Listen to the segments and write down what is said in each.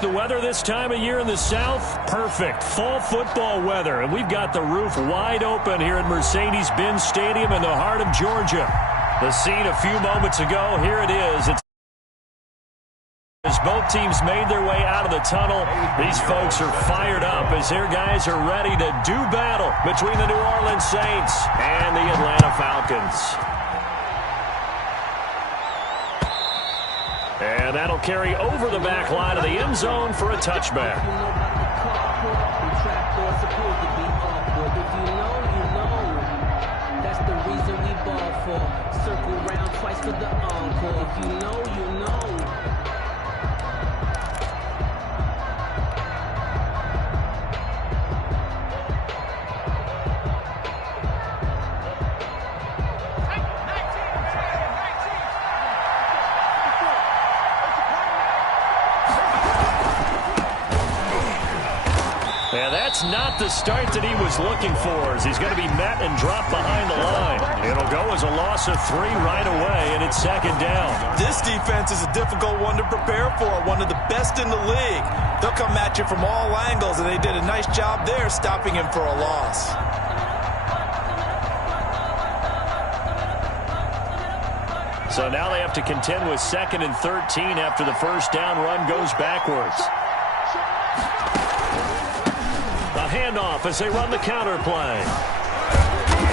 The weather this time of year in the South, perfect. Fall football weather. And we've got the roof wide open here at Mercedes-Benz Stadium in the heart of Georgia. The scene a few moments ago, here it is. As both teams made their way out of the tunnel, these folks are fired up as their guys are ready to do battle between the New Orleans Saints and the Atlanta Falcons. And that'll carry over the back line of the end zone for a touchback. That's the reason we ball for. Circle round twice for the encore. If you know, you know. And that's not the start that he was looking for, as he's going to be met and dropped behind the line. It'll go as a loss of 3 right away, and it's second down. This defense is a difficult one to prepare for, one of the best in the league. They'll come at you from all angles, and they did a nice job there stopping him for a loss. So now they have to contend with 2nd and 13 after the first down run goes backwards. Handoff as they run the counter play.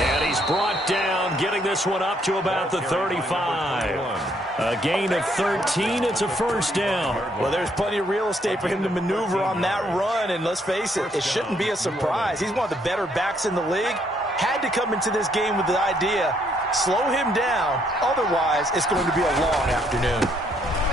And he's brought down, getting this one up to about the 35. A gain of 13. It's a first down. Well, there's plenty of real estate for him to maneuver on that run, and let's face it, it shouldn't be a surprise. He's one of the better backs in the league. Had to come into this game with the idea, slow him down, otherwise it's going to be a long afternoon.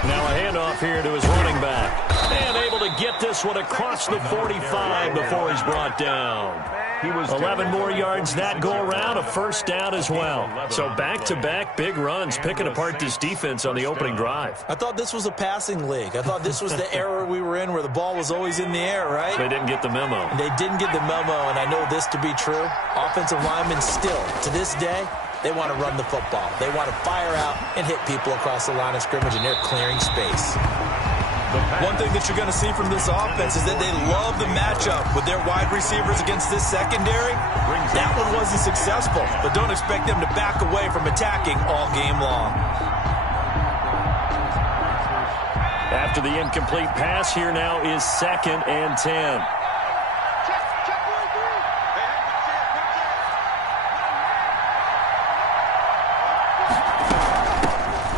Now a handoff here to his running back. And able to get this one across the 45 before he's brought down. 11 more yards that go around, a first down as well. So back-to-back big runs, picking apart this defense on the opening drive. I thought this was a passing league. I thought this was the era we were in where the ball was always in the air, right? They didn't get the memo. They didn't get the memo, and I know this to be true. Offensive linemen still, to this day, they want to run the football. They want to fire out and hit people across the line of scrimmage, and they're clearing space. One thing that you're going to see from this offense is that they love the matchup with their wide receivers against this secondary. That one wasn't successful, but don't expect them to back away from attacking all game long. After the incomplete pass, here now is 2nd and 10.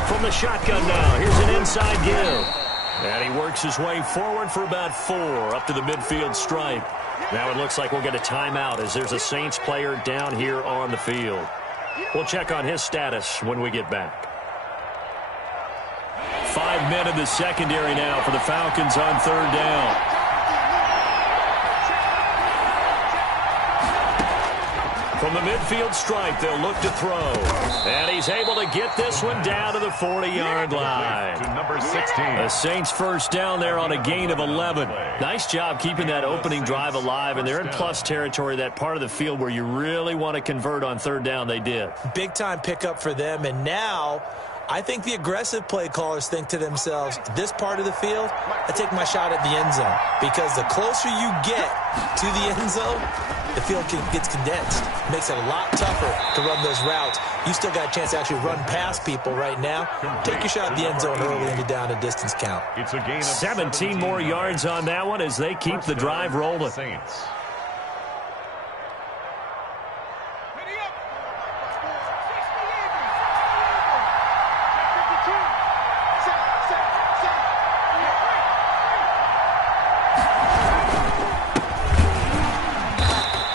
From the shotgun now, here's an inside give. And he works his way forward for about 4 up to the midfield stripe. Now it looks like we'll get a timeout as there's a Saints player down here on the field. We'll check on his status when we get back. 5 men in the secondary now for the Falcons on 3rd down. From the midfield stripe, they'll look to throw. And he's able to get this one down to the 40-yard line. To number 16. The Saints first down there on a gain of 11. Nice job keeping that opening drive alive, and they're in plus territory, that part of the field where you really want to convert on 3rd down. They did. Big-time pickup for them, and now I think the aggressive play callers think to themselves, this part of the field, I take my shot at the end zone. Because the closer you get to the end zone, the field gets condensed. Makes it a lot tougher to run those routes. You still got a chance to actually run past people right now. Take your shot at the end zone early in the down and distance count. It's a gain of 17 more yards on that one as they keep the drive rolling. Saints.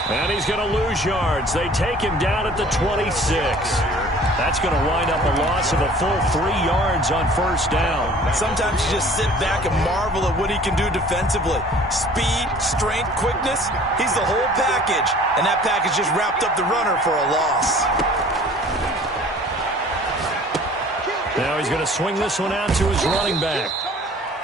And he's going to lose yards. They take him down at the 26. That's going to wind up a loss of a full 3 yards on first down. Sometimes you just sit back and marvel at what he can do defensively. Speed, strength, quickness, he's the whole package. And that package just wrapped up the runner for a loss. Now he's going to swing this one out to his running back.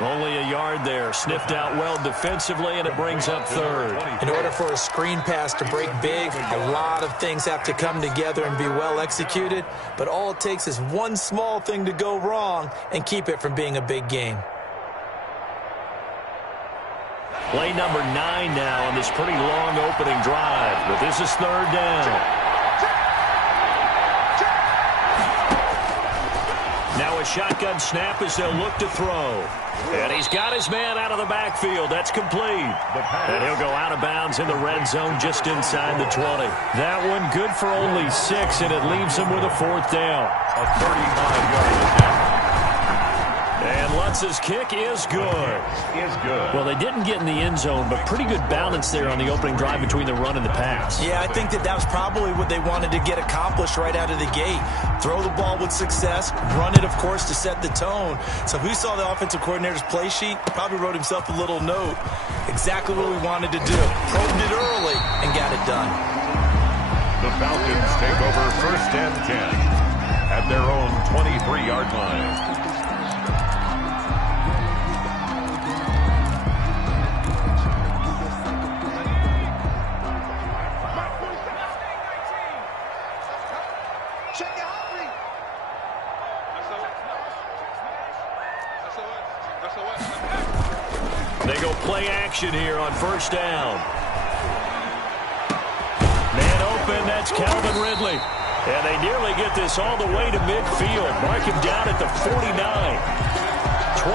Only a yard there. Sniffed out well defensively, and it brings up 3rd. In order for a screen pass to break big, a lot of things have to come together and be well executed. But all it takes is one small thing to go wrong and keep it from being a big gain. Play number 9 now on this pretty long opening drive. But this is third down. Now a shotgun snap as they'll look to throw. And he's got his man out of the backfield. That's complete. And he'll go out of bounds in the red zone just inside the 20. That one good for only 6, and it leaves him with a 4th down. A 35-yard attempt. And Lutz's kick is good. Well, they didn't get in the end zone, but pretty good balance there on the opening drive between the run and the pass. Yeah, I think that was probably what they wanted to get accomplished right out of the gate. Throw the ball with success, run it, of course, to set the tone. So who saw the offensive coordinator's play sheet probably wrote himself a little note. Exactly what we wanted to do. Probed it early and got it done. The Falcons take over 1st and 10 at their own 23-yard line. They go play action here on 1st down. Man open, that's Calvin Ridley. And they nearly get this all the way to midfield. Mark him down at the 49.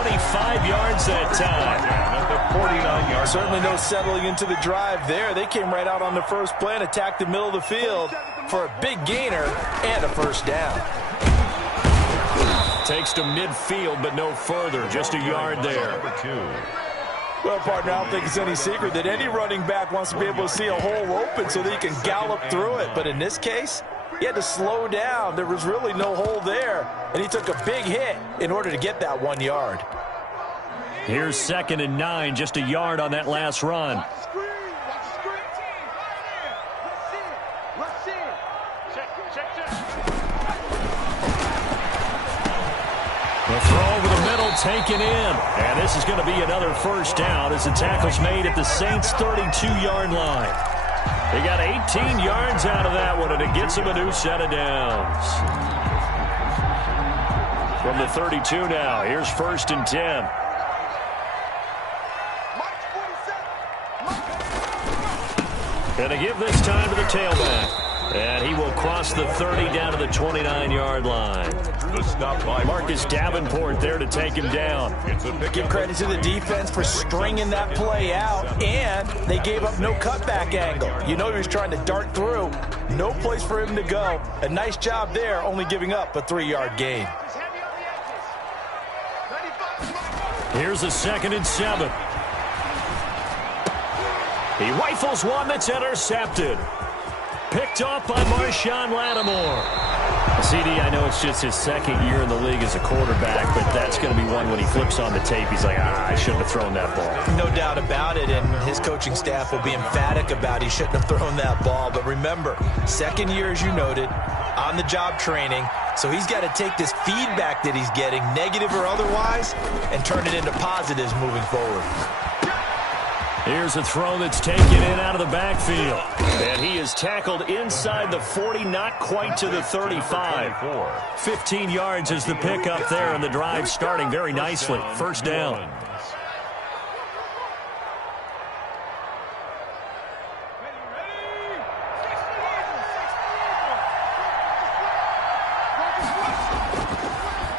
25 yards that time. At the 49 yards. Certainly no settling into the drive there. They came right out on the first play and attacked the middle of the field for a big gainer and a 1st down. Takes to midfield, but no further. Just a yard there. Number 2. Well, partner, I don't think it's any secret that any running back wants to be able to see a hole open so that he can gallop through it. But in this case, he had to slow down. There was really no hole there, and he took a big hit in order to get that 1 yard. Here's 2nd and 9, just a yard on that last run. The throw over the middle taken in. And this is going to be another 1st down as the tackle's made at the Saints' 32-yard line. They got 18 yards out of that one, and it gets them a new set of downs. From the 32 now, here's 1st and 10. And they give this time to the tailback. And he will cross the 30 down to the 29-yard line. The stop by Marcus Davenport there to take him down. Give credit to the defense for stringing that play out, and they gave up no cutback angle. You know he was trying to dart through. No place for him to go. A nice job there, only giving up a 3-yard gain. Here's a 2nd and 7. He rifles one that's intercepted. Picked off by Marshawn Lattimore. CD, I know it's just his 2nd year in the league as a quarterback, but that's going to be one when he flips on the tape, he's like, I shouldn't have thrown that ball. No doubt about it, and his coaching staff will be emphatic about he shouldn't have thrown that ball. But remember, 2nd year, as you noted, on-the-job training, so he's got to take this feedback that he's getting, negative or otherwise, and turn it into positives moving forward. Here's a throw that's taken in out of the backfield. And he is tackled inside the 40, not quite to the 35. 15 yards is the pickup there, and the drive starting very nicely. 1st down.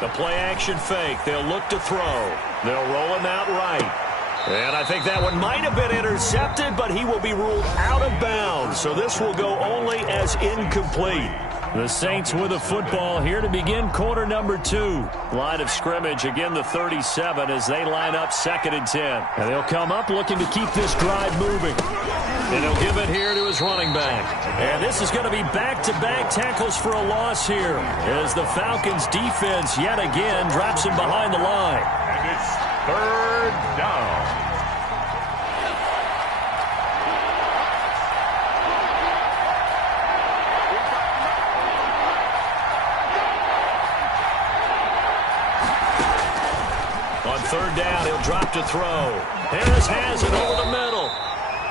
The play-action fake. They'll look to throw. They'll roll him out right. And I think that one might have been intercepted, but he will be ruled out of bounds. So this will go only as incomplete. The Saints with a football here to begin quarter number 2. Line of scrimmage, again the 37 as they line up 2nd and 10. And they'll come up looking to keep this drive moving. And he'll give it here to his running back. And this is going to be back-to-back tackles for a loss here as the Falcons defense yet again drops him behind the line. And it's 3rd down. On 3rd down, he'll drop to throw. Harris has it over the middle.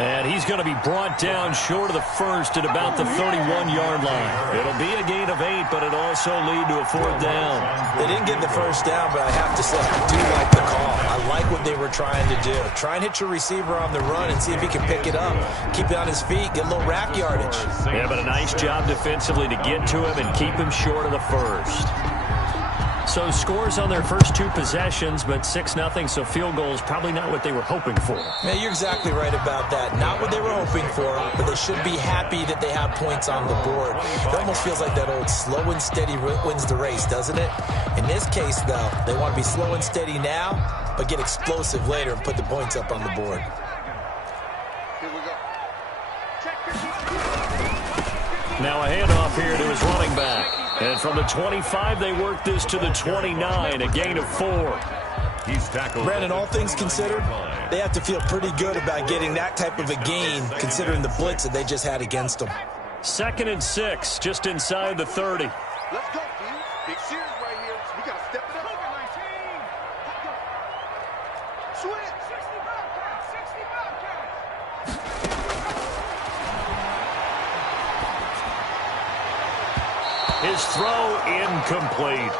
And he's going to be brought down short of the first at about the 31-yard line. It'll be a gain of 8, but it also lead to a 4th down. They didn't get the first down, but I have to say, I do like the call. I like what they were trying to do. Try and hit your receiver on the run and see if he can pick it up. Keep it on his feet, get a little rack yardage. Yeah, but a nice job defensively to get to him and keep him short of the first. So scores on their first 2 possessions, but 6-0, so field goal is probably not what they were hoping for. Yeah, you're exactly right about that. Not what they were hoping for, but they should be happy that they have points on the board. It almost feels like that old slow and steady wins the race, doesn't it? In this case, though, they want to be slow and steady now, but get explosive later and put the points up on the board. Now a handoff here to his running back. And from the 25, they work this to the 29, a gain of 4. He's tackled. Brandon, all things considered, they have to feel pretty good about getting that type of a gain, considering the blitz that they just had against them. 2nd and 6, just inside the 30. Let's go, dude. Big series right here. We got to step it up. Switch. 60 Bobcats. 60 Bobcats. His throw incomplete.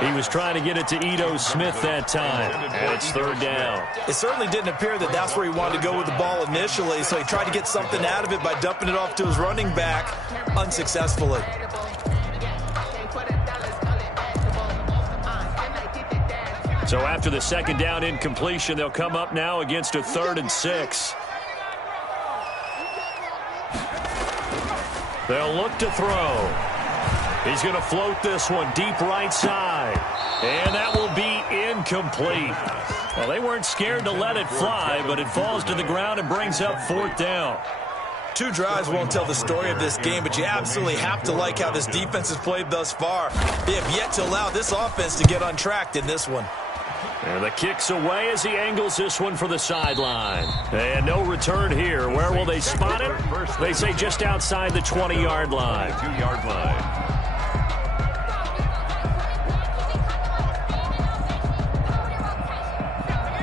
He was trying to get it to Ito Smith that time, and it's 3rd down. It certainly didn't appear that that's where he wanted to go with the ball initially, so he tried to get something out of it by dumping it off to his running back unsuccessfully. So after the 2nd down incompletion, they'll come up now against a 3rd and 6. They'll look to throw. He's going to float this one deep right side. And that will be incomplete. Well, they weren't scared to let it fly, but it falls to the ground and brings up 4th down. 2 drives won't tell the story of this game, but you absolutely have to like how this defense has played thus far. They have yet to allow this offense to get untracked in this one. And the kick's away as he angles this one for the sideline. And no return here. Where will they spot it? They say just outside the 20-yard line. 2-yard line.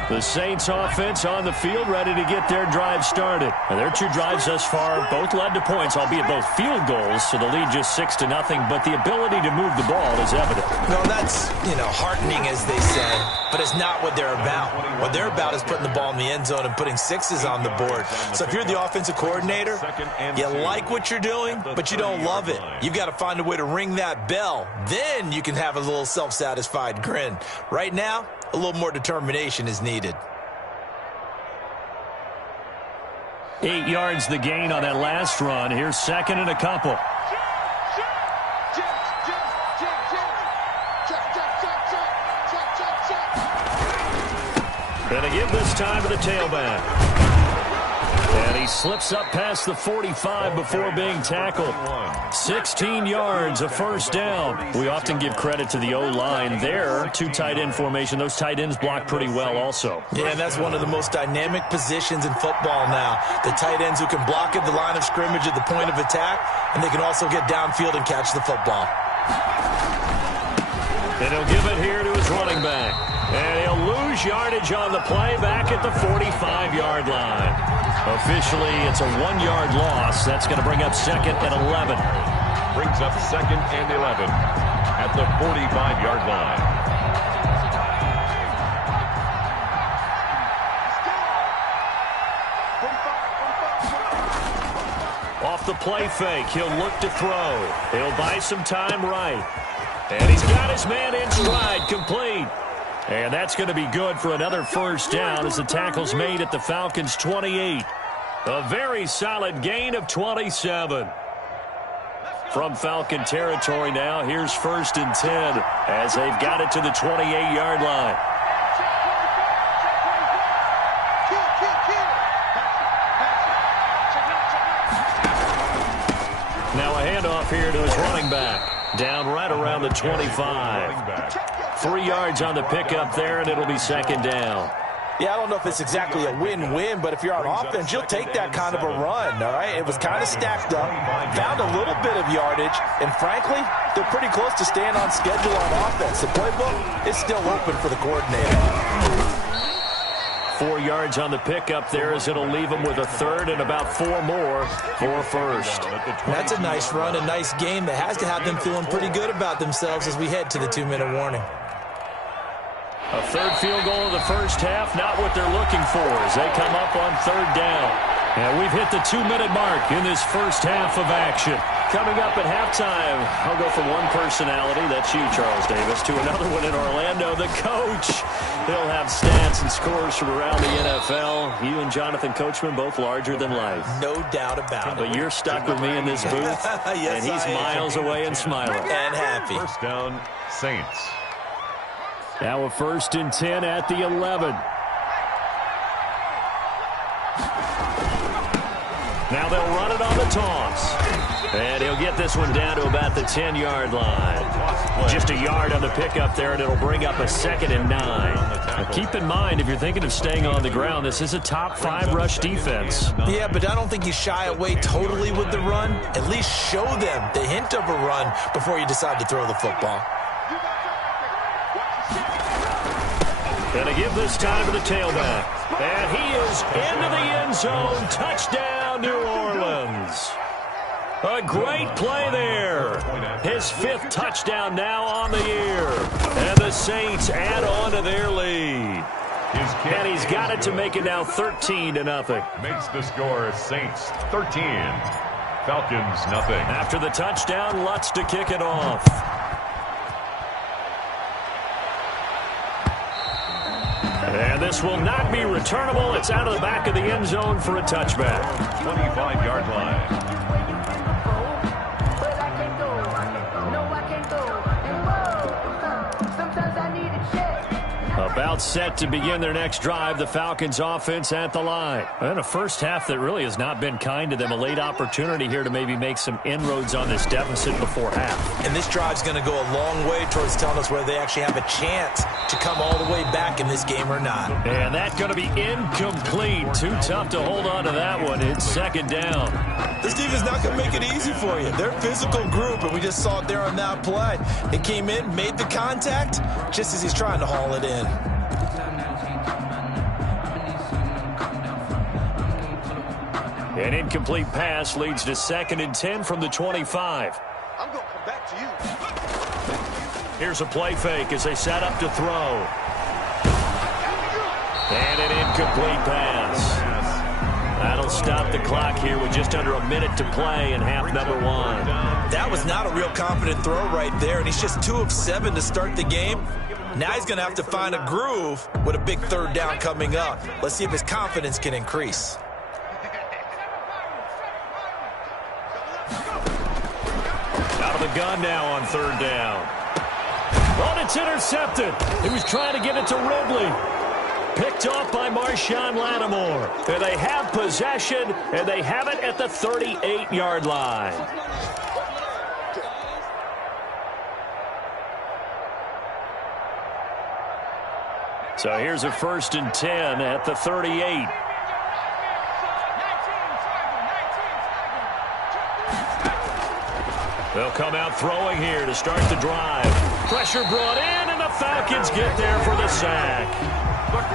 The Saints offense on the field ready to get their drive started. And their 2 drives thus far both led to points, albeit both field goals, so the lead just 6-0, but the ability to move the ball is evident. No, that's, heartening, as they say, but it's not what they're about. What they're about is putting the ball in the end zone and putting 6s on the board. So if you're the offensive coordinator, you like what you're doing, but you don't love it. You've got to find a way to ring that bell. Then you can have a little self-satisfied grin. Right now, a little more determination is needed. 8 yards the gain on that last run. Here's 2nd and a couple. Gonna give this time to the tailback. And he slips up past the 45 before being tackled. 16 yards, a 1st down. We often give credit to the O-line there. 2 tight end formation. Those tight ends block pretty well also. Yeah, and that's one of the most dynamic positions in football now. The tight ends who can block at the line of scrimmage at the point of attack, and they can also get downfield and catch the football. And he'll give it here to his running back. And he'll lose yardage on the play back at the 45-yard line. Officially, it's a 1-yard loss. That's going to bring up 2nd and 11. Brings up 2nd and 11 at the 45-yard line. Off the play fake, he'll look to throw. He'll buy some time right. And he's got his man in stride, complete. And that's going to be good for another 1st down as the tackle's made at the Falcons' 28. A very solid gain of 27. From Falcon territory now, here's 1st and 10 as they've got it to the 28-yard line. Now a handoff here to his running back. Down right around the 25. 3 yards on the pickup there, and it'll be 2nd down. Yeah, I don't know if it's exactly a win-win, but if you're on offense, you'll take that kind of a run, all right? It was kind of stacked up, found a little bit of yardage, and frankly, they're pretty close to staying on schedule on offense. The playbook is still open for the coordinator. 4 yards on the pickup there, as it'll leave them with a third and about 4 more for first. That's a nice run, a nice game that has to have them feeling pretty good about themselves as we head to the 2-minute warning. A third field goal of the first half, not what they're looking for as they come up on third down. And we've hit the 2-minute mark in this first half of action. Coming up at halftime, I'll go from one personality, that's you, Charles Davis, to another one in Orlando, the coach. He'll have stats and scores from around the NFL. You and Jonathan Coachman, both larger than life. No doubt about it. But you're stuck with me in this booth, yes, and he's miles away and smiling. And happy. First down, Saints. Now a 1st and 10 at the 11. Now they'll run it on the toss. And he'll get this one down to about the 10-yard line. Just a yard on the pickup there, and it'll bring up a 2nd and 9. Now keep in mind, if you're thinking of staying on the ground, this is a top 5 rush defense. Yeah, but I don't think you shy away totally with the run. At least show them the hint of a run before you decide to throw the football. Gonna give this time to the tailback. And he is into the end zone. Touchdown, New Orleans. A great play there. His 5th touchdown now on the year. And the Saints add on to their lead. And he's got it to make it now 13-0. Makes the score Saints 13. Falcons nothing. After the touchdown, Lutz to kick it off. And this will not be returnable. It's out of the back of the end zone for a touchback. 25-yard line. About set to begin their next drive, the Falcons offense at the line. And a first half that really has not been kind to them. A late opportunity here to maybe make some inroads on this deficit before half. And this drive's going to go a long way towards telling us whether they actually have a chance to come all the way back in this game or not. And that's going to be incomplete. Too tough to hold on to that one. It's 2nd down. This defense is not going to make it easy for you. They're a physical group, and we just saw it there on that play. It came in, made the contact, just as he's trying to haul it in. An incomplete pass leads to 2nd and 10 from the 25. I'm going to come back to you. Here's a play fake as they set up to throw. And an incomplete pass. That'll stop the clock here with just under a minute to play in half number 1. That was not a real confident throw right there, and he's just 2 of 7 to start the game. Now he's going to have to find a groove with a big 3rd down coming up. Let's see if his confidence can increase. Out of the gun now on 3rd down. Oh, it's intercepted. He was trying to get it to Ridley. Picked off by Marshawn Lattimore. And they have possession, and they have it at the 38-yard line. So here's a 1st and 10 at the 38. They'll come out throwing here to start the drive. Pressure brought in, and the Falcons get there for the sack.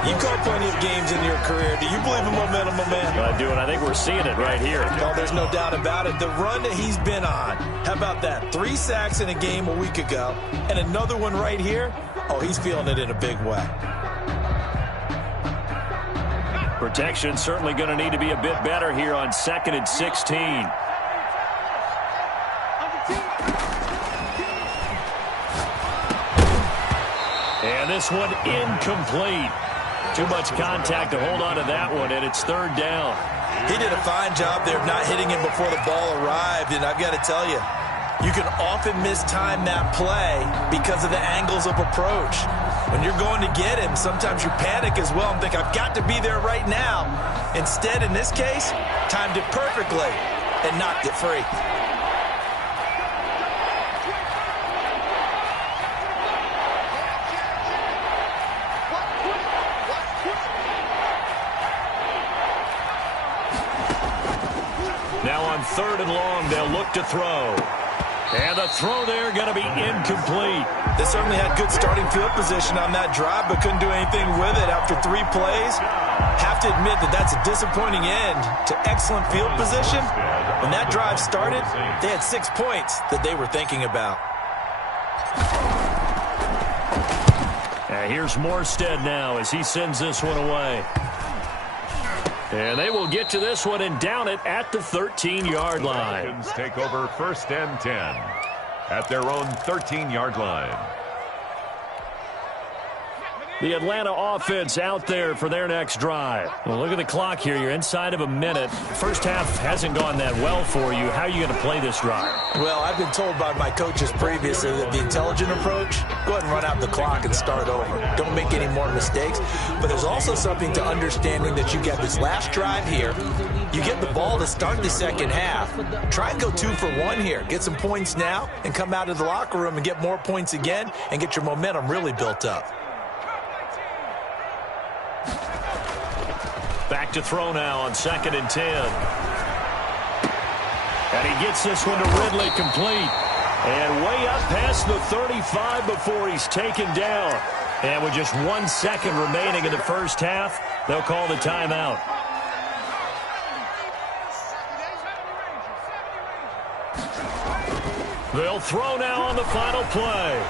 You caught plenty of games in your career. Do you believe in momentum, my man? I do, and I think we're seeing it right here. No, there's no doubt about it. The run that he's been on. How about that? 3 sacks in a game a week ago, and another one right here. Oh, he's feeling it in a big way. Protection certainly going to need to be a bit better here on 2nd and 16. And this one incomplete. Too much contact to hold on to that one, and it's 3rd down. He did a fine job there of not hitting him before the ball arrived, and I've got to tell you, you can often mistime that play because of the angles of approach. When you're going to get him, sometimes you panic as well and think, I've got to be there right now. Instead, in this case, timed it perfectly and knocked it free. Now on 3rd and long, they'll look to throw. And the throw there going to be incomplete. They certainly had good starting field position on that drive, but couldn't do anything with it after 3 plays. Have to admit that that's a disappointing end to excellent field position. When that drive started, they had 6 points that they were thinking about. Here's Morstead now as he sends this one away. And they will get to this one and down it at the 13-yard line. Falcons take over 1st and 10 at their own 13-yard line. The Atlanta offense out there for their next drive. Well, look at the clock here. You're inside of a minute. First half hasn't gone that well for you. How are you going to play this drive? Well, I've been told by my coaches previously that the intelligent approach, go ahead and run out the clock and start over. Don't make any more mistakes. But there's also something to understanding that you get this last drive here. You get the ball to start the second half. Try and go 2 for 1 here. Get some points now and come out of the locker room and get more points again and get your momentum really built up. Back to throw now on 2nd and 10. And he gets this one to Ridley complete. And way up past the 35 before he's taken down. And with just 1 second remaining in the first half, they'll call the timeout. They'll throw now on the final play.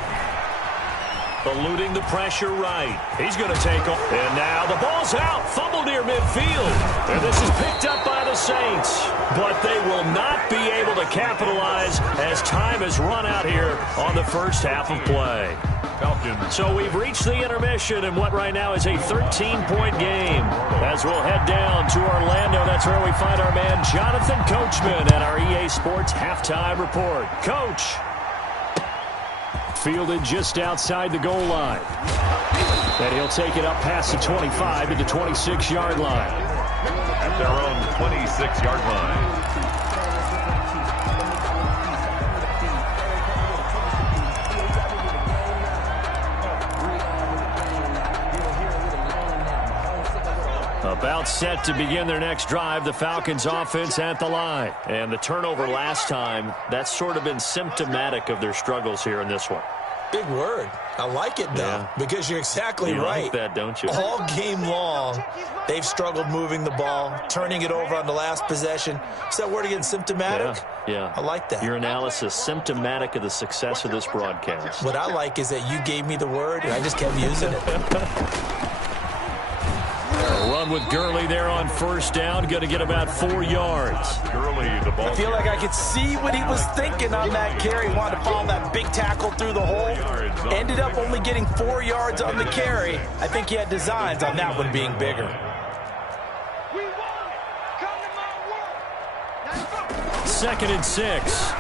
Eluding the pressure right. He's going to take off. And now the ball's out. Fumble near midfield. And this is picked up by the Saints. But they will not be able to capitalize as time has run out here on the first half of play. Falcons. So we've reached the intermission in what right now is a 13-point game. As we'll head down to Orlando, that's where we find our man Jonathan Coachman at our EA Sports Halftime Report. Coach. Fielded just outside the goal line. And he'll take it up past the 25 to the 26-yard line. At their own 26-yard line. About set to begin their next drive, the Falcons offense at the line. And the turnover last time, that's sort of been symptomatic of their struggles here in this one. Big word. I like it, though, because you're exactly right. You like that, don't you? All game long, they've struggled moving the ball, turning it over on the last possession. Is that word again, symptomatic? Yeah. I like that. Your analysis, symptomatic of the success of this broadcast. What I like is that you gave me the word, and I just kept using it. A run with Gurley there on first down. Going to get about 4 yards. Gurley, the ball. I feel like I could see what he was thinking on that carry. Wanted to follow that big tackle through the hole. Ended up only getting 4 yards on the carry. I think he had designs on that one being bigger. 2nd and 6.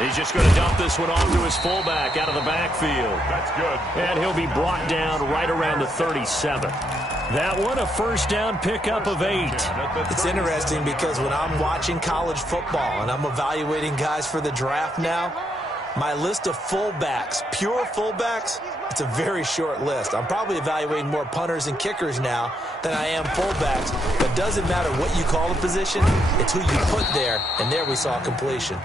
He's just going to dump this one off to his fullback out of the backfield. That's good. And he'll be brought down right around the 37. That one, a first down pickup of 8. It's interesting because when I'm watching college football and I'm evaluating guys for the draft now, my list of fullbacks, pure fullbacks, it's a very short list. I'm probably evaluating more punters and kickers now than I am fullbacks. But it doesn't matter what you call the position, it's who you put there. And there we saw completion.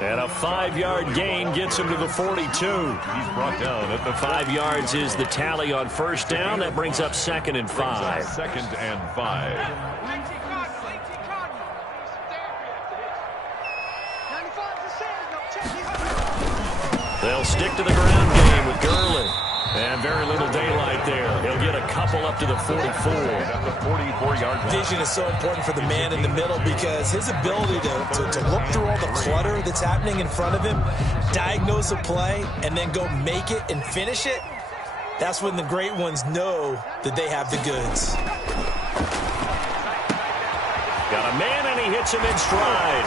And a 5-yard gain gets him to the 42. He's brought down at the 5 yards is the tally on first down. That brings up 2nd and 5. 2nd and 5. They'll stick to the ground game with Gurley. And very little daylight there. He'll get a couple up to the 44. At the 44-yard line. Vision is so important for the man in the middle because his ability to look through all the clutter that's happening in front of him, diagnose a play, and then go make it and finish it, that's when the great ones know that they have the goods. Got a man, and he hits him in stride.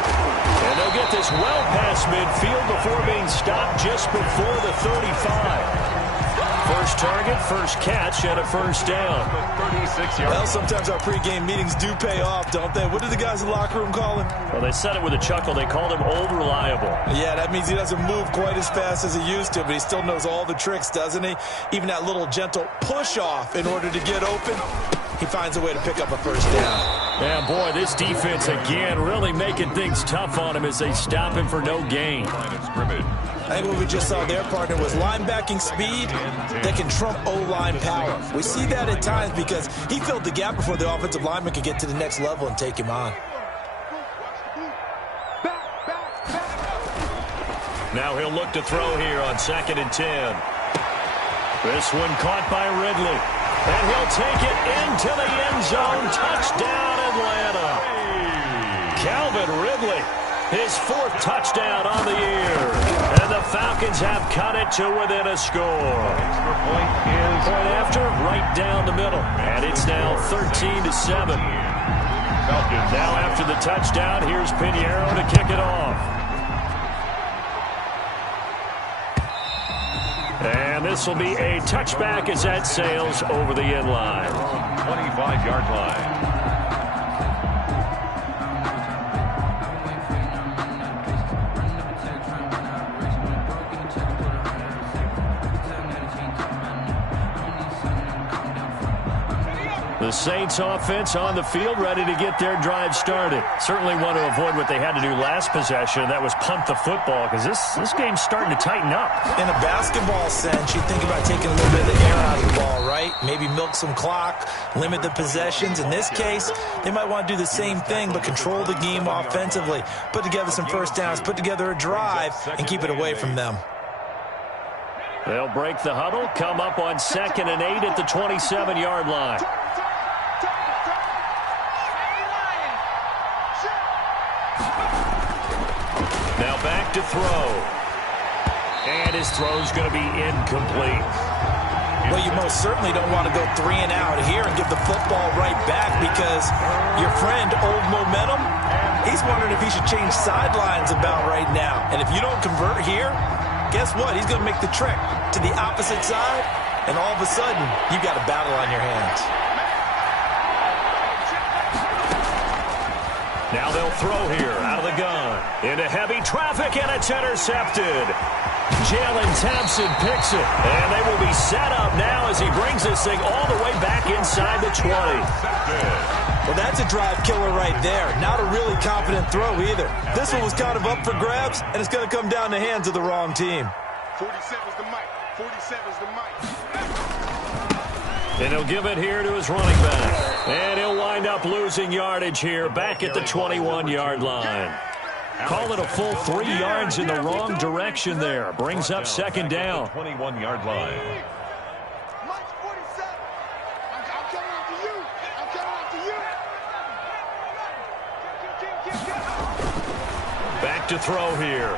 And they'll get this well past midfield before being stopped just before the 35. First target, first catch, and a first down. 36 yards. Well, sometimes our pregame meetings do pay off, don't they? What did the guys in the locker room call him? Well, they said it with a chuckle. They called him Old Reliable. Yeah, that means he doesn't move quite as fast as he used to, but he still knows all the tricks, doesn't he? Even that little gentle push-off in order to get open, he finds a way to pick up a first down. And boy, this defense again really making things tough on him as they stop him for no gain. I think what we just saw there, partner, was linebacking speed that can trump O-line power. We see that at times because he filled the gap before the offensive lineman could get to the next level and take him on. Now he'll look to throw here on 2nd and 10. This one caught by Ridley. And he'll take it into the end zone. Touchdown, Atlanta. Calvin Ridley, his 4th touchdown on the year. And the Falcons have cut it to within a score. Point after, right down the middle. And it's now 13-7. Now after the touchdown, here's Pinheiro to kick it off. And this will be a touchback as that sails over the end line. 25-yard line. The Saints offense on the field, ready to get their drive started. Certainly want to avoid what they had to do last possession. That was punt the football, because this game's starting to tighten up. In a basketball sense, you think about taking a little bit of the air out of the ball, right? Maybe milk some clock, limit the possessions. In this case, they might want to do the same thing, but control the game offensively. Put together some first downs, put together a drive, and keep it away from them. They'll break the huddle, come up on 2nd and 8 at the 27-yard line. Now back to throw. And his throw's going to be incomplete. Well, you most certainly don't want to go 3 and out here and give the football right back, because your friend, Old Momentum, he's wondering if he should change sidelines about right now. And if you don't convert here, guess what? He's going to make the trek to the opposite side, and all of a sudden, you've got a battle on your hands. Now they'll throw here out of the gun. Into heavy traffic, and it's intercepted. Jalen Thompson picks it, and they will be set up now as he brings this thing all the way back inside the 20. Well, that's a drive killer right there. Not a really confident throw either. This one was kind of up for grabs, and it's going to come down the hands of the wrong team. 47's the mic. 47's the mic. And he'll give it here to his running back. And he'll wind up losing yardage here back at the 21-yard line. Call it a full 3 yards in the wrong direction there. Brings up 2nd down. 21-yard line. Mike's 47. I'm coming after you. I'm coming after you. Back to throw here.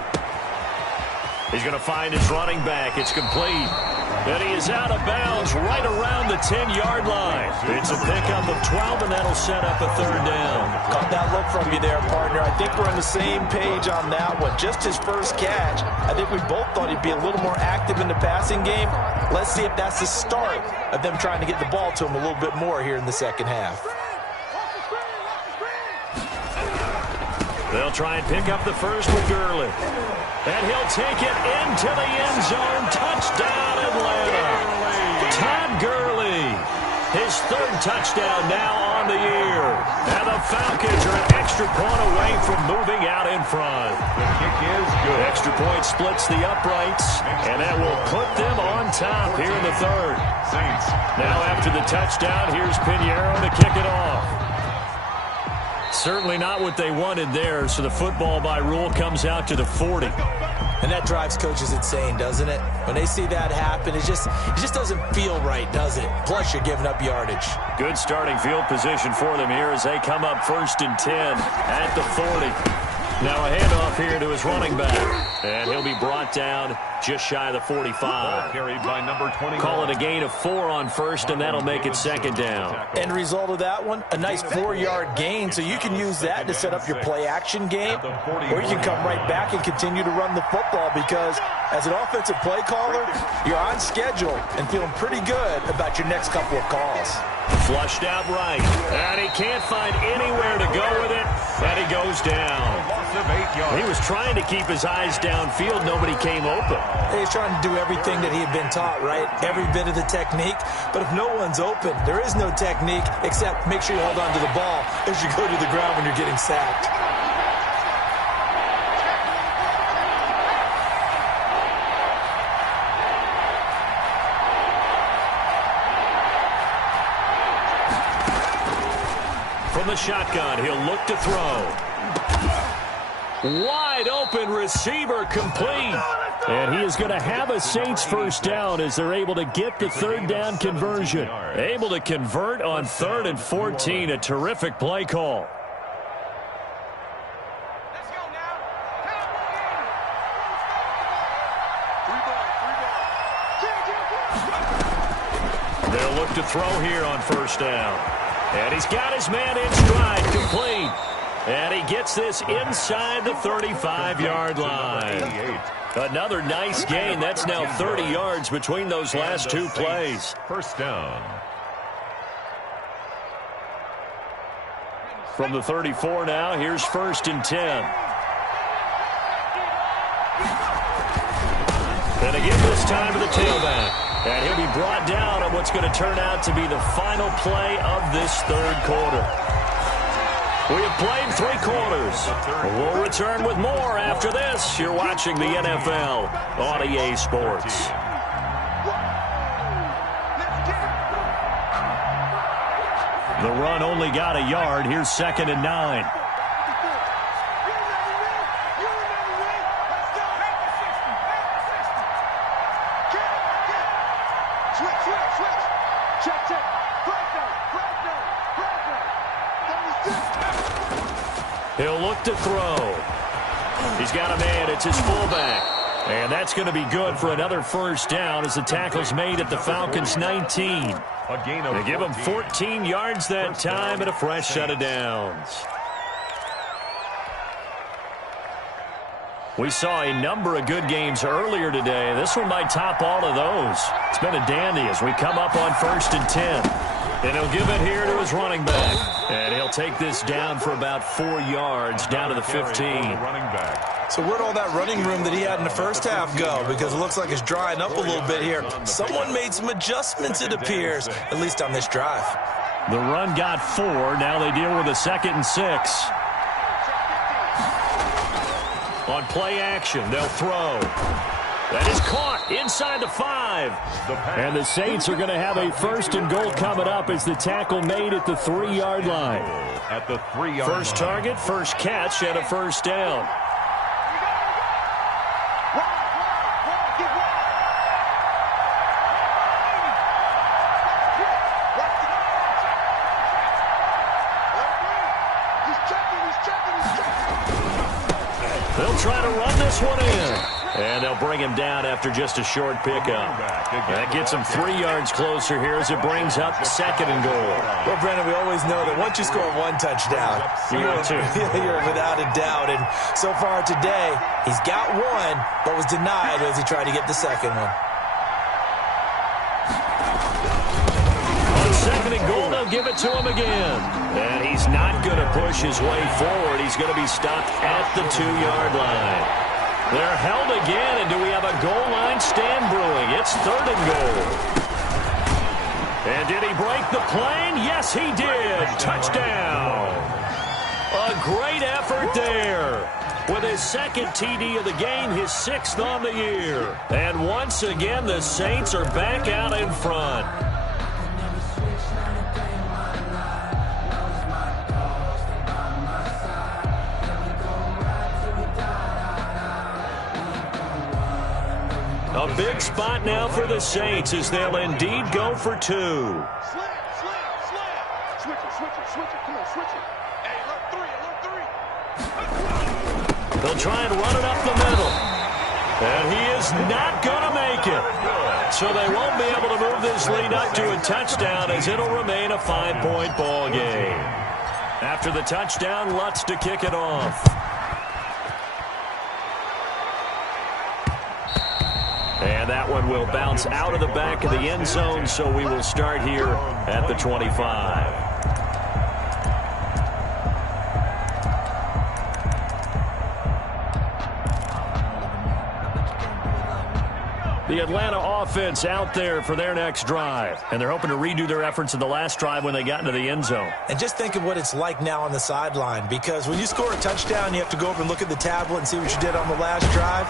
He's going to find his running back. It's complete. And he is out of bounds right around the 10-yard line. It's a pickup of 12, and that'll set up a 3rd down. Caught that look from you there, partner. I think we're on the same page on that one. Just his first catch. I think we both thought he'd be a little more active in the passing game. Let's see if that's the start of them trying to get the ball to him a little bit more here in the second half. They'll try and pick up the first with Gurley. And he'll take it into the end zone. Touchdown, Atlanta. Todd Gurley, his 3rd touchdown now on the year. And the Falcons are an extra point away from moving out in front. The kick is good. Extra point splits the uprights, and that will put them on top here in the 3rd. Saints. Now after the touchdown, here's Pinheiro to kick it off. Certainly not what they wanted there, so the football by rule comes out to the 40. And that drives coaches insane, doesn't it? When they see that happen, it just doesn't feel right, does it? Plus, you're giving up yardage. Good starting field position for them here as they come up 1st and 10 at the 40. Now a handoff here to his running back. And he'll be brought down just shy of the 45. Carried by number 20. Call it a gain of 4 on 1st, and that'll make it 2nd down. End result of that one, a nice 4-yard gain, so you can use that to set up your play-action game, or you can come right back and continue to run the football, because as an offensive play caller, you're on schedule and feeling pretty good about your next couple of calls. Flushed out right, and he can't find anywhere to go with it, and he goes down. Loss of 8 yards. He was trying to keep his eyes downfield. Nobody came open. He's trying to do everything that he had been taught, right? Every bit of the technique. But if no one's open, there is no technique except make sure you hold on to the ball as you go to the ground when you're getting sacked. From the shotgun, he'll look to throw. Wide open receiver, complete. And he is going to have a Saints first down as they're able to get the third down conversion. Able to convert on 3rd and 14. A terrific play call. Let's go now. Three ball. They'll look to throw here on first down. And he's got his man in stride, complete. And he gets this inside the 35-yard line. Another nice gain. That's now 30 yards between those last two plays. First down. From the 34 now, here's 1st and 10. And again this time to the tailback. And he'll be brought down on what's going to turn out to be the final play of this third quarter. We have played 3 quarters. We'll return with more after this. You're watching the NFL on EA Sports. The run only got a yard. Here's 2nd and 9. He'll look to throw. He's got a man. It's his fullback. And that's going to be good for another first down as the tackle's made at the Falcons' 19. They give him 14 yards that time and a fresh set of downs. We saw a number of good games earlier today. This one might top all of those. It's been a dandy as we come up on 1st and 10. And he'll give it here to his running back. And he'll take this down for about 4 yards down to the 15. So where'd all that running room that he had in the first half go? Because it looks like it's drying up a little bit here. Someone made some adjustments, it appears, at least on this drive. The run got 4. Now they deal with a 2nd and 6. On play action, they'll throw. That is caught inside the 5. And the Saints are going to have a 1st and goal coming up as the tackle made at the 3-yard line. At the 3-yard line. First target, first catch, and a first down. They'll try to run this one in. And they'll bring him down after just a short pickup. That gets him 3 yards closer here as it brings up 2nd and goal. Well, Brandon, we always know that once you score 1 touchdown, you're without a doubt. And so far today, he's got 1, but was denied as he tried to get the second one. On 2nd and goal, they'll give it to him again. And he's not going to push his way forward. He's going to be stopped at the 2-yard line. They're held again, and do we have a goal line stand brewing? It's 3rd and goal. And did he break the plane? Yes, he did. Touchdown. A great effort there. With his 2nd TD of the game, his 6th on the year. And once again, the Saints are back out in front. A big spot now for the Saints as they'll indeed go for 2. Slam. Switch it. Come on, switch it. Hey, alert 3. They'll try and run it up the middle. And he is not going to make it. So they won't be able to move this lead up to a touchdown as it'll remain a 5-point ball game. After the touchdown, Lutz to kick it off. that one will bounce out of the back of the end zone, so we will start here at the 25. The Atlanta offense out there for their next drive. And they're hoping to redo their efforts in the last drive when they got into the end zone. And just think of what it's like now on the sideline, because when you score a touchdown, you have to go over and look at the tablet and see what you did on the last drive.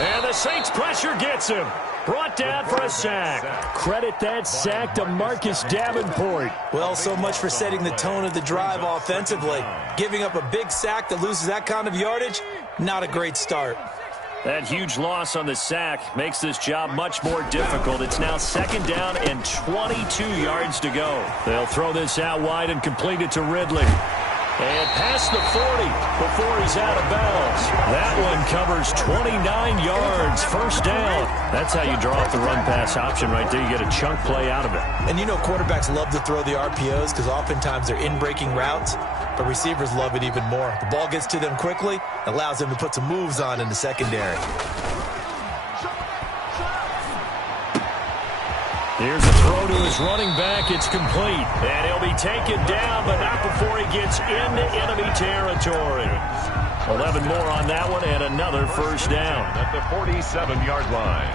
And the Saints pressure gets him. Brought down for a sack. Credit that sack to Marcus Davenport. Well, so much for setting the tone of the drive offensively. Giving up a big sack that loses that kind of yardage, not a great start. That huge loss on the sack makes this job much more difficult. It's now 2nd down and 22 yards to go. They'll throw this out wide and complete it to Ridley. And past the 40 before he's out of bounds. That one covers 29 yards, 1st down. That's how you draw up the run-pass option right there. You get a chunk play out of it. And you know quarterbacks love to throw the RPOs because oftentimes they're in-breaking routes, but receivers love it even more. The ball gets to them quickly, allows them to put some moves on in the secondary. Here's a throw to his running back. It's complete. And he'll be taken down, but not before he gets into enemy territory. 11 more on that one and another 1st down. At the 47-yard line.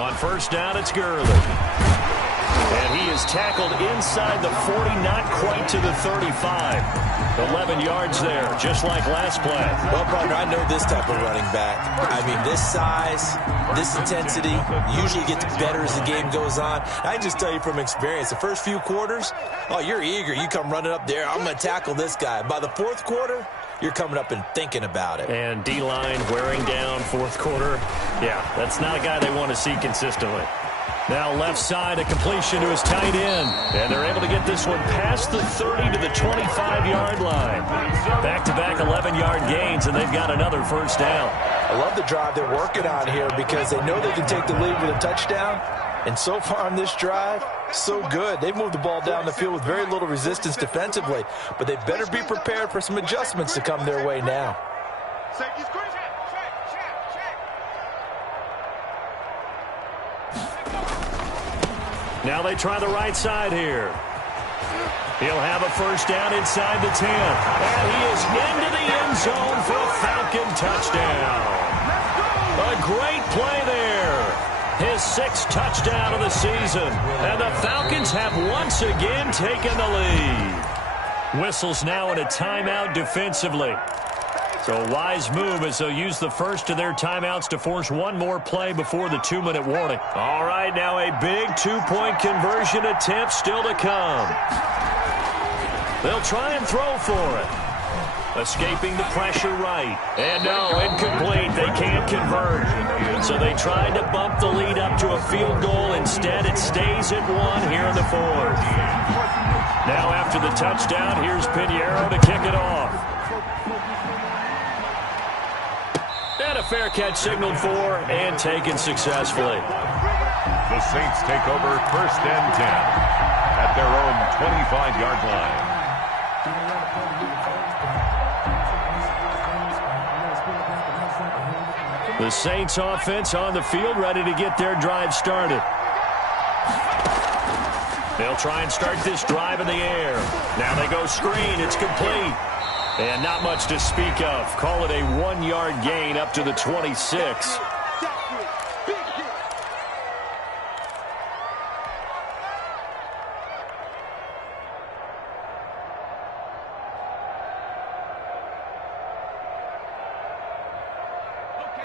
On 1st down, it's Gurley. And he is tackled inside the 40, not quite to the 35. 11 yards there, just like last play. Well, partner, I know this type of running back. I mean, this size, this intensity usually gets better as the game goes on. I just tell you from experience, the first few quarters, oh, you're eager. You come running up there, I'm going to tackle this guy. By the 4th quarter, you're coming up and thinking about it. And D-line wearing down 4th quarter. Yeah, that's not a guy they want to see consistently. Now left side, a completion to his tight end. And they're able to get this one past the 30 to the 25-yard line. Back-to-back 11-yard gains, and they've got another 1st down. I love the drive they're working on here because they know they can take the lead with a touchdown. And so far on this drive, so good. They've moved the ball down the field with very little resistance defensively. But they better be prepared for some adjustments to come their way now. Now they try the right side here. He'll have a 1st down inside the 10. And he is into the end zone for a Falcon touchdown. A great play there. His 6th touchdown of the season. And the Falcons have once again taken the lead. Whistles now in a timeout defensively. So a wise move as they'll use the first of their timeouts to force one more play before the 2-minute warning. All right, now a big 2-point conversion attempt still to come. They'll try and throw for it. Escaping the pressure right. And no, incomplete. They can't convert. So they tried to bump the lead up to a field goal. Instead, it stays at 1 here in the 4th. Now after the touchdown, here's Pinheiro to kick it off. And a fair catch signaled for and taken successfully. The Saints take over 1st and 10 at their own 25-yard line. The Saints offense on the field, ready to get their drive started. They'll try and start this drive in the air. Now they go screen. It's complete. And not much to speak of. Call it a 1-yard gain up to the 26.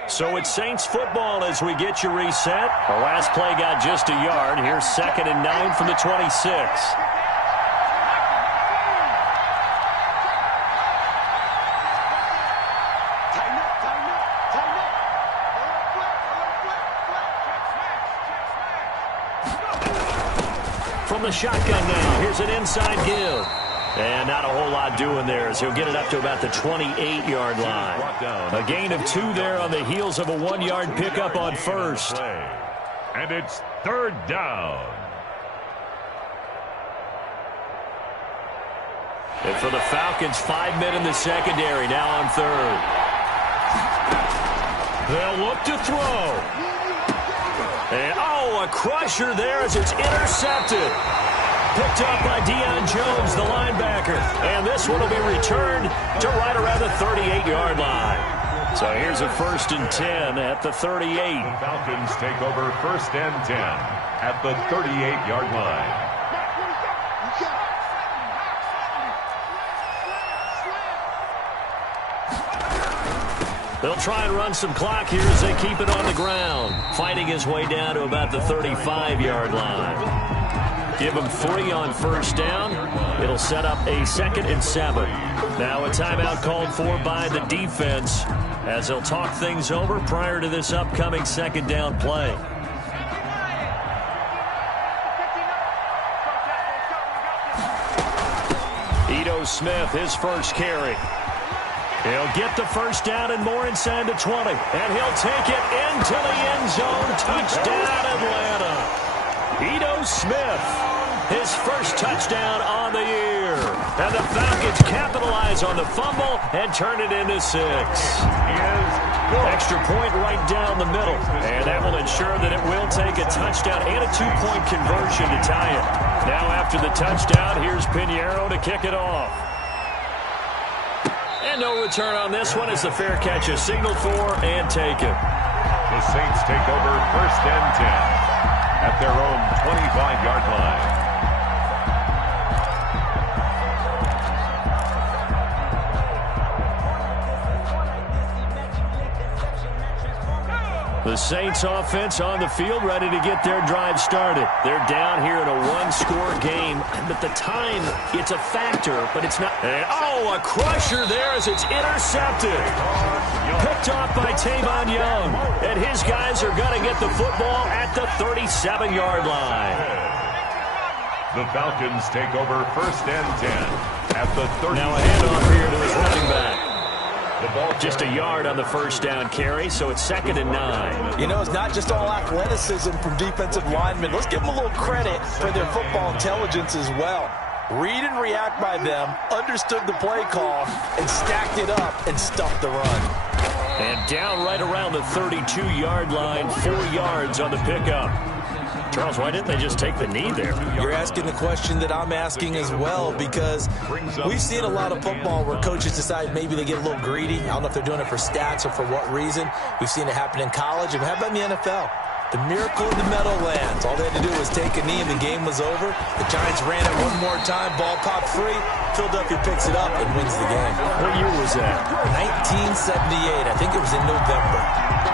So it's Saints football as we get you reset. The last play got just a yard. Here's 2nd and 9 from the 26. From the shotgun now, here's an inside give. And not a whole lot doing there as he'll get it up to about the 28-yard line. A gain of 2 there on the heels of a 1-yard pickup on first. And it's 3rd down. And for the Falcons, 5 men in the secondary, now on third. They'll look to throw. And, a crusher there as it's intercepted. Picked up by Deion Jones, the linebacker. And this one will be returned to right around the 38-yard line. So here's a 1st and 10 at the 38. The Falcons take over 1st and 10 at the 38-yard line. They'll try and run some clock here as they keep it on the ground. Fighting his way down to about the 35-yard line. Give him 3 on 1st down. It'll set up a 2nd and 7. Now a timeout called for by the defense as they'll talk things over prior to this upcoming 2nd down play. Ito Smith, his first carry. He'll get the 1st down and more inside the 20. And he'll take it into the end zone. Touchdown, Atlanta. Ito Smith, his first touchdown on the year. And the Falcons capitalize on the fumble and turn it into 6. Extra point right down the middle. And that will ensure that it will take a touchdown and a 2-point conversion to tie it. Now after the touchdown, here's Pinheiro to kick it off. And no return on this one as the fair catch is signaled for and taken. The Saints take over 1st and 10 at their own 25-yard line. The Saints offense on the field ready to get their drive started. They're down here in a 1-score game. But the time, it's a factor, but it's not. And, a crusher there as it's intercepted. Picked off by Tavon Young. And his guys are going to get the football at the 37-yard line. The Falcons take over 1st and 10 at the 30. Now a handoff here to his running back. Just a yard on the 1st down carry, so it's 2nd and 9. You know, it's not just all athleticism from defensive linemen. Let's give them a little credit for their football intelligence as well. Read and react by them, understood the play call, and stacked it up and stuffed the run. And down right around the 32-yard line, 4 yards on the pickup. Charles, why didn't they just take the knee there? You're asking the question that I'm asking as well, because we've seen a lot of football where coaches decide maybe they get a little greedy. I don't know if they're doing it for stats or for what reason. We've seen it happen in college. And how about in the NFL? The miracle of the Meadowlands. All they had to do was take a knee and the game was over. The Giants ran it one more time. Ball popped free. Philadelphia picks it up and wins the game. What year was that? 1978. I think it was in November.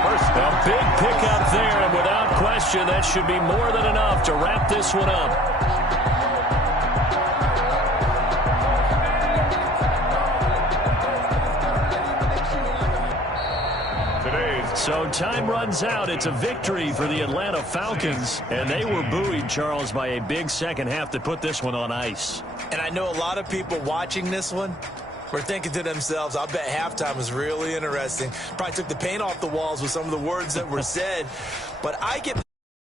A big pickup there, and without question, that should be more than enough to wrap this one up. So time runs out. It's a victory for the Atlanta Falcons, and they were buoyed, Charles, by a big second half to put this one on ice. And I know a lot of people watching this one were thinking to themselves, I bet halftime was really interesting. Probably took the paint off the walls with some of the words that were said. But I get